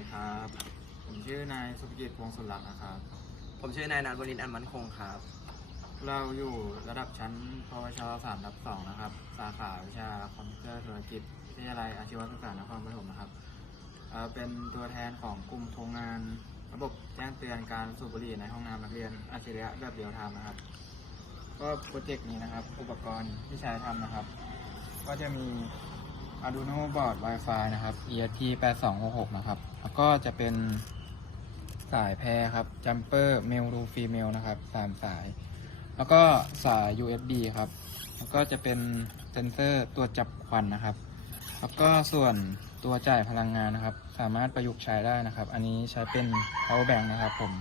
ดีครับ ผมชื่อนายสุภกิจวงศ์สุรลักษณ์นะครับ ผมชื่อนายนันวรินทร์อันมันคงครับ เราอยู่ระดับชั้นปวชสามทับสองนะครับ สาขาวิชาคอมพิวเตอร์ธุรกิจวิทยาลัยอาชีวศึกษานครปฐมนะครับเอ่อเป็นตัวแทนของกลุ่มโครงงาน ระบบแจ้งเตือนการสูบบุหรี่ในห้องน้ำนักเรียนอาชีวะแบบเดียวทำนะครับ ก็โปรเจกต์นี้นะครับ อุปกรณ์ที่ใช้ทำนะครับ ก็จะมี Arduino Board Wi-Fi นะครับ ESP 8266นะครับ แล้วก็จะเป็นสายแพรครับ Jumper Male to Female นะครับ3สาย แล้วก็สาย USB ครับ แล้วก็จะเป็นเซนเซอร์ตัวจับควันนะครับ แล้วก็ส่วนตัวจ่ายพลังงานนะครับ สามารถประยุกต์ใช้ได้นะครับ อันนี้ใช้เป็น power bank นะครับผม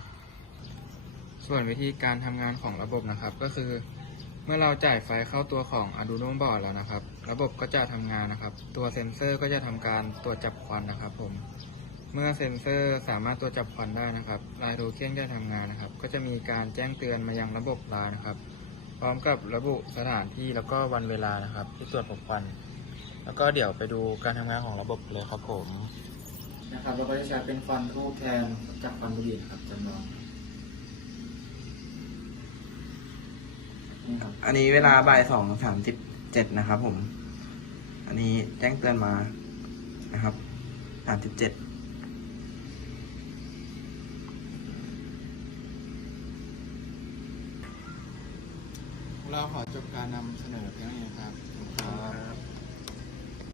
ส่วนวิธีการทำงานของระบบนะครับก็คือ เมื่อเราจ่ายไฟเข้าตัวของ Arduino Board แล้วนะครับ ระบบก็จะทำงานนะครับ ตัวเซ็นเซอร์ก็จะทำการตรวจจับควันนะครับ ผม เมื่อเซ็นเซอร์สามารถตรวจจับควันได้นะครับลายโทเค็นจะทำงานนะครับ ก็จะมีการแจ้งเตือนมายังระบบไลน์นะครับ พร้อมกับระบุสถานที่แล้วก็วันเวลานะครับ ที่ตรวจพบควัน แล้วก็เดี๋ยวไปดูการทำงานของระบบเลยครับผมนะครับเราก็จะใช้เป็นฟันทูบแทนจากฟันบุหรี่ครับจำลอง นี่ครับ อันนี้เวลาบ่ายสองสามสิบเจ็ดนะครับ ผม อันนี้แจ้งเตือนมานะครับสามสิบเจ็ดเราขอจบการนำเสนอเพียงนี้ครับขอบคุณครับ